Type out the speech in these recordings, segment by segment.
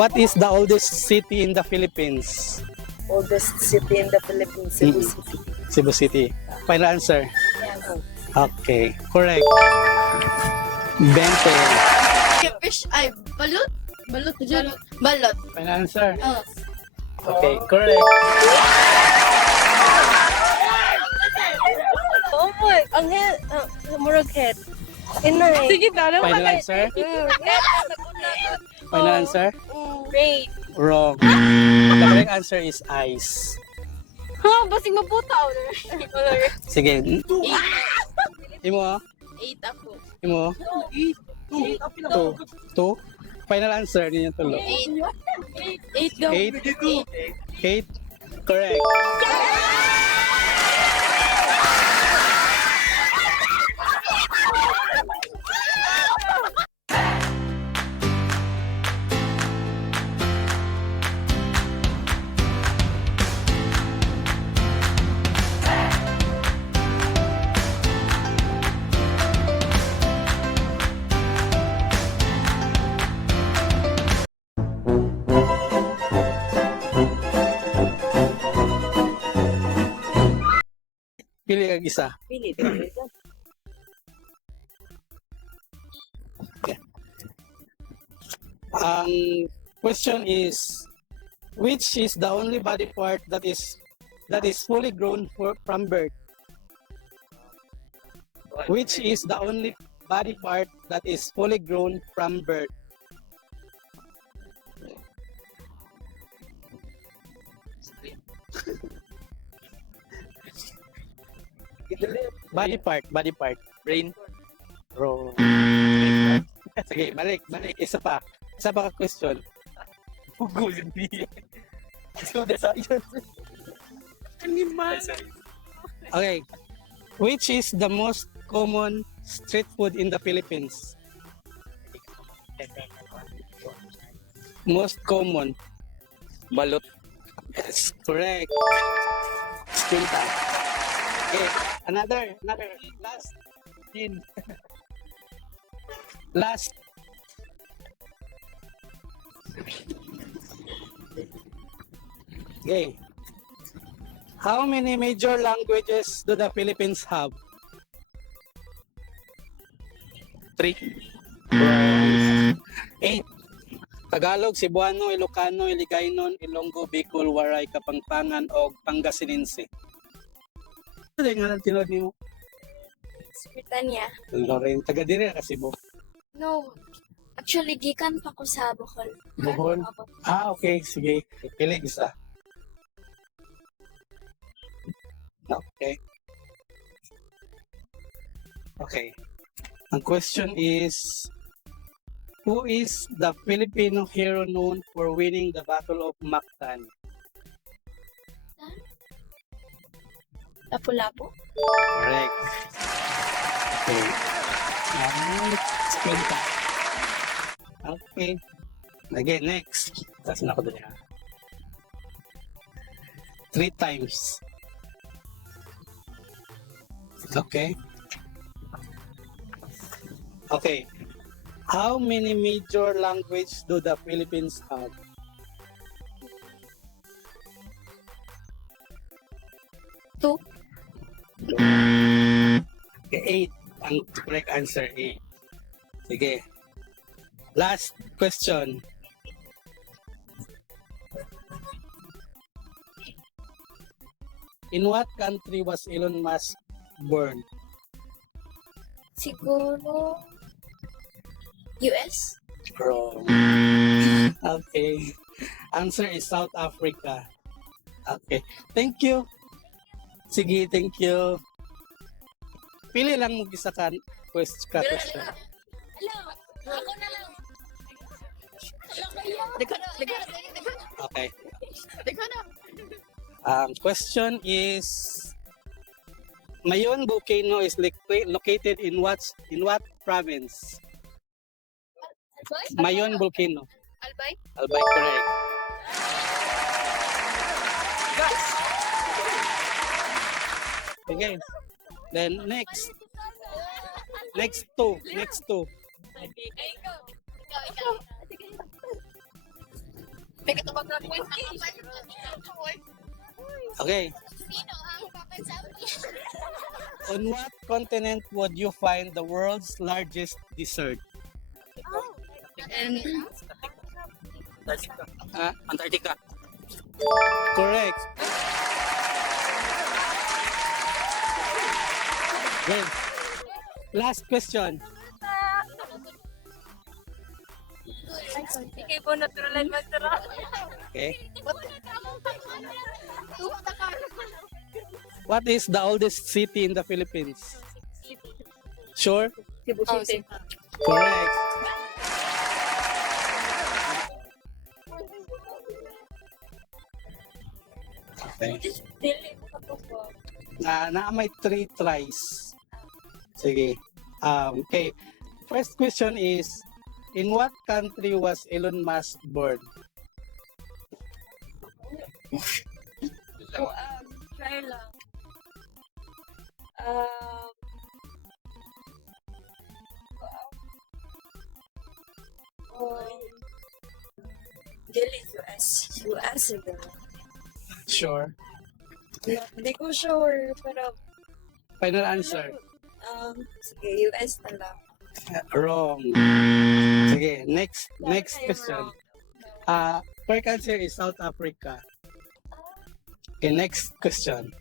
What is the oldest city in the Philippines? Oldest city in the Philippines, Cebu City. Cebu City. Final answer. Okay, correct. 20. Fish ay balot. Balot. Balot. Final answer. Oh. Okay, correct. Oh my, ang head, murag head. Inay. Sige, dala Final answer. Final answer. Great. Wrong. The correct answer is ice. Ha, basing maputa. Sige. Imo? 8 ako. Imo? 2. Final answer ninyo tulo. 8 daw. 8. Correct. Pili kag isa. Pili. Ang question is, which is the only body part that is fully grown from birth? Which is the only body part that is fully grown from birth? Body part. Brain. Wrong. Sige, balik. Isa pa ka question. Google hindi. So, the science. Animal. Okay. Which is the most common street food in the Philippines? Most common. Balot. Yes, correct. Quinta. Okay, another. Last. Last. Okay. How many major languages do the Philippines have? 3. 8. Tagalog, Cebuano, Ilocano, Iligaynon, Ilonggo, Bicol, Waray, Kapampangan, o Pangasinense. Ano yung nga tinod ni mo? Britanya. Lorraine, taga dire ka Cebu. No. Actually, gikan pa ko sa Bohol. Bohol? Okay, sige. Pili isa. Okay. Ang question is, who is the Filipino hero known for winning the Battle of Mactan? Lapu-lapu. Correct. Okay. Explain ka. Okay. Again, next. Tapos na ako doon. 3 times. Okay. Okay. How many major languages do the Philippines have? 2. Okay, 8. Ang correct answer, 8. Sige. Last question. In what country was Elon Musk born? Siguro US? Wrong. Okay. Answer is South Africa. Okay. Thank you. Sige, thank you. Pili lang mo isa ka question. Hello. Ako na lang. Okay. Deko na. Question is, Mayon volcano is located in what province? Mayon volcano. Albay? Albay, correct. Okay. Then next two. Ikaw. Okay. On what continent would you find the world's largest dessert? Antarctica. Correct. Okay. Last question. Sige po, natural magtara. Okay. What is the oldest city in the Philippines? Sure? Cebu City. Correct. Okay. Dili mo ka po. May 3 tries. Sige. Okay. First question is, in what country was Elon Musk born? Try lang. Dili US. US siguro. Sure. Hindi ko sure, pero Final answer. sige, US na lang. Wrong. Sige, next question. Correct answer is South Africa. Okay, next question.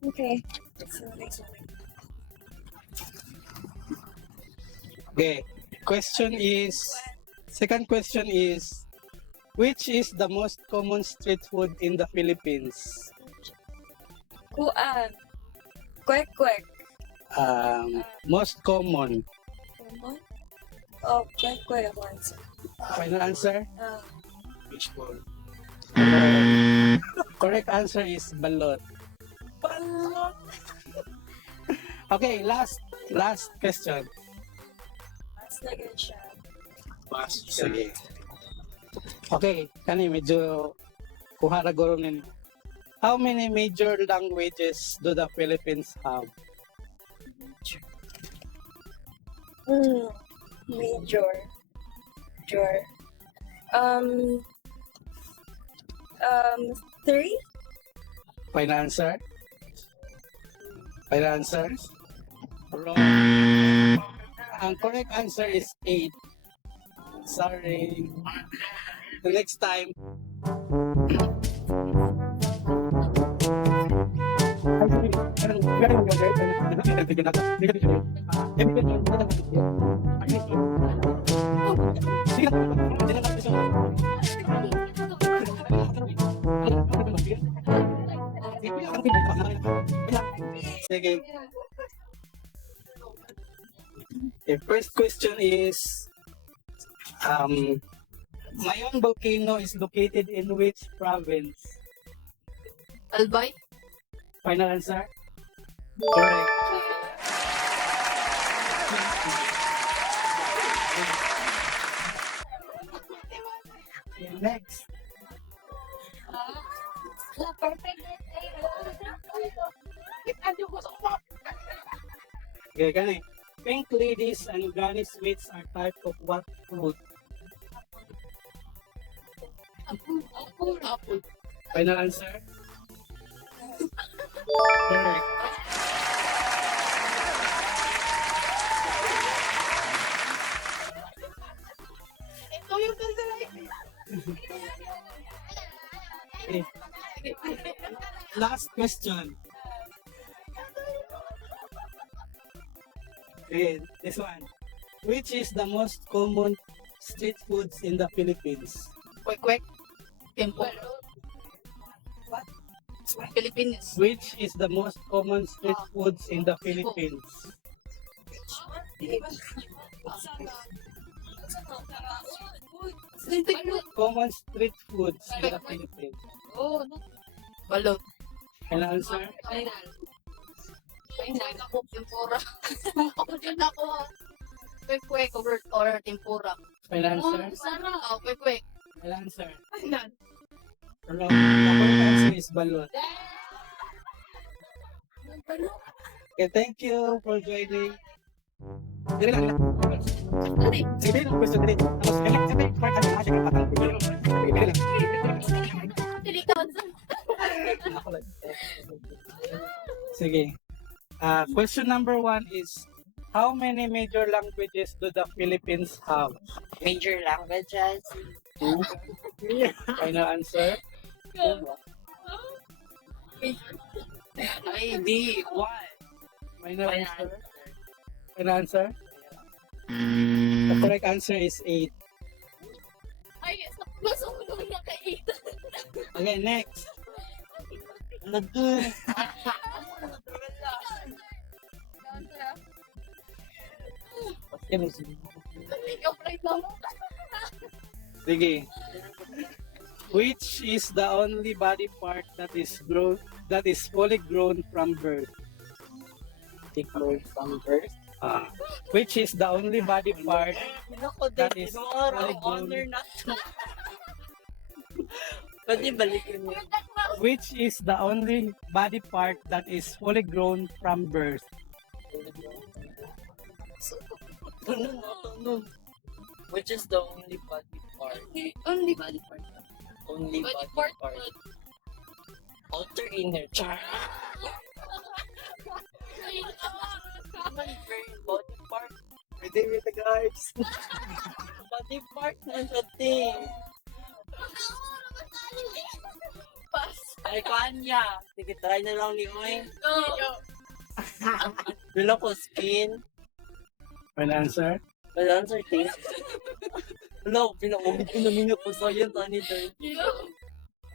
Okay. Sorry. Okay, second question is, which is the most common street food in the Philippines? Kuan. Kwek-kwek. Most common. Oh, kwek-kwek once. Final answer? Fishball. Correct answer is balot. Okay, last question. Mas na good siya. Sige. Okay, kani medyo kuhara guro ninyo. How many major languages do the Philippines have? Major. Three? Final answer? Wrong. Ang correct answer is 8. Sorry. The next time. Sige. The first question is, Mayon volcano is located in which province? Albay? Final answer? Correct. Okay, next. Okay, gani. Pink ladies and granny sweets are type of what fruit? Apple. Final answer? Correct. Okay. Last question. Okay, this one. Which is the most common street foods in the Philippines? Kwek-kwek. Tempo. What? Philippines. Which is the most common street foods in the Philippines? Common street foods in the Philippines. Oh, balot. Can I answer? Final. Ako, tempura. Ako dyan ako. Kwek-kwek or tempura. Can I answer? Sarap. Oh, kwek-kwek. Can I answer? Final. Wrong. The correct answer is balot. Okay, thank you for joining. Dili lang. Sige, question dili. Tapos, kaya, sabi, correct answer, correct answer. Dili lang. Sige. Question number 1 is, how many major languages do the Philippines have? Major languages. Final answer? Ay, di. What? Final answer? Final answer? The correct answer is 8. Ay, mas ulo na kay Okay, next. Sige. Which is the only body part that is fully grown from birth? From birth. Which is the only body part that is fully grown? Pwede balikin mo. Which is the only body part that is fully grown from birth? Which is the only body part? Only body part. Only Body body part. part. Outer inner. Char. Body part. Pwede mo ito guys. Body part na sa thing. Pass. Ay, kanya. Sige, try na lang ni Oy. Go. Dula ko skin. Final answer? Wala answer taste. Hello, pinakubit ko na minute po sa yun, Tony.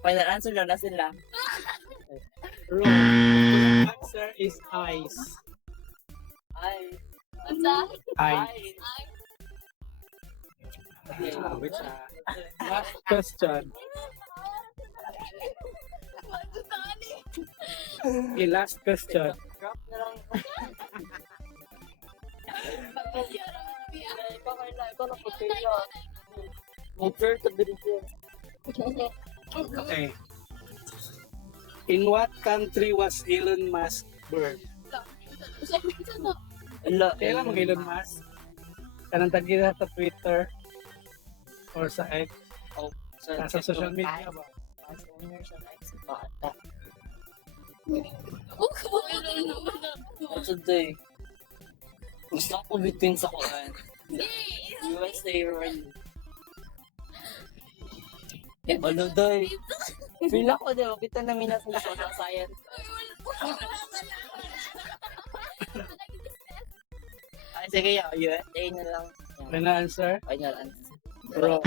Final answer na na sila. Wrong. The answer is eyes. Ay. Asa? Eyes. Which, last question. Okay, last question. Drop na lang. Ikaw na po sila. Mag-fair to be reviewed. Okay. In what country was Elon Musk born? Ala, Kailan mag Elon Musk? Kanang tagila sa Twitter or sa X, sa social media ba? As owner siya na sa bata. At today, gusto ko bitin sa kuhan. USA run. Ano day? Feel ako din, kita na minas na sa science. Ay, sige, USA na lang. Final answer? Final answer. Wrong.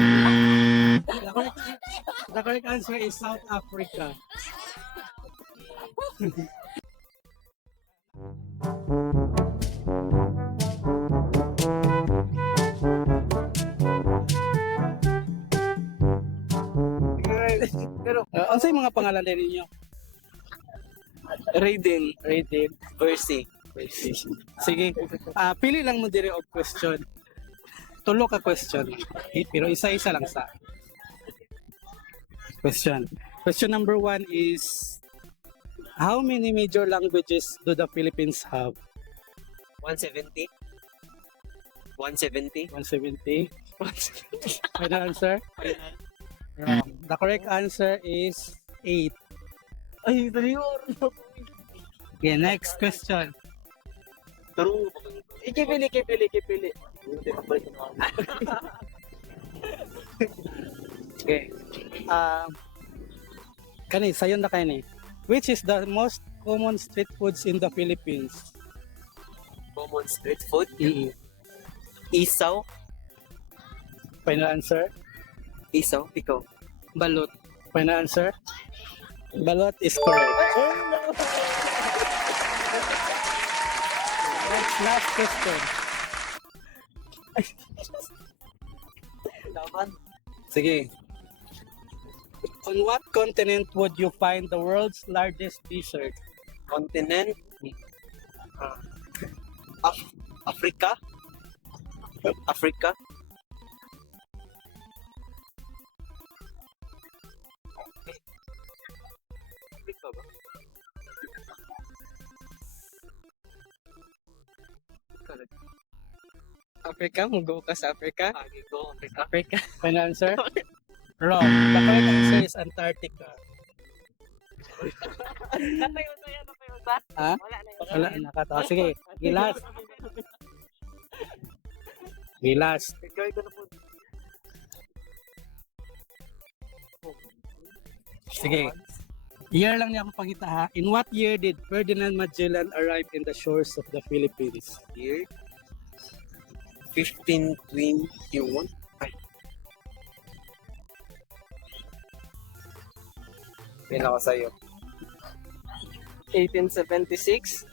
The correct answer is South Africa. Pero, ano sa mga pangalan din ninyo? Raiden. Rated. Percy. Sige. Pili lang mo dire og question. Tulo ka question. Pero isa-isa lang sa question. Question number 1 is, how many major languages do the Philippines have? 170. 170. 170. Final answer? Wrong. The correct answer is 8. Ay, dali Okay, next question. Tarong. Ikipili. Okay. Kani, sayon na kani. Which is the most common street foods in the Philippines? Common street food. Mm-hmm. Isaw. Final answer? Isaw. Ikaw. Balot. Final answer? Balot is correct. Next, last question. Dapat. Sige. On what continent would you find the world's largest desert? Continent. Africa. Africa. Africa ba? Africa? Mugo ka sa Africa? Agi ko. Africa. Final answer? Wrong. The correct answer is Antarctica. Natayo na yan. Ha? Wala, nakatawa. Sige, gilas. Gilas. Sige. Year lang niya akong pangita ha. In what year did Ferdinand Magellan arrive in the shores of the Philippines? Year 1521. Yan ako sa'yo. 1876.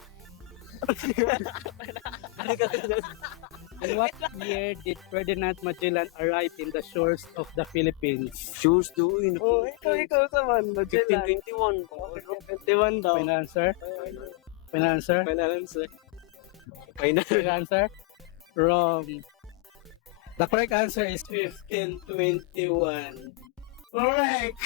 In what year did Ferdinand Magellan arrive in the shores of the Philippines? Choose to win. Oh, ikaw naman. Magellan. 1521. 21 daw. Final answer? Final answer? Final answer. Final. Final answer? Wrong. The correct answer is 1521. Correct!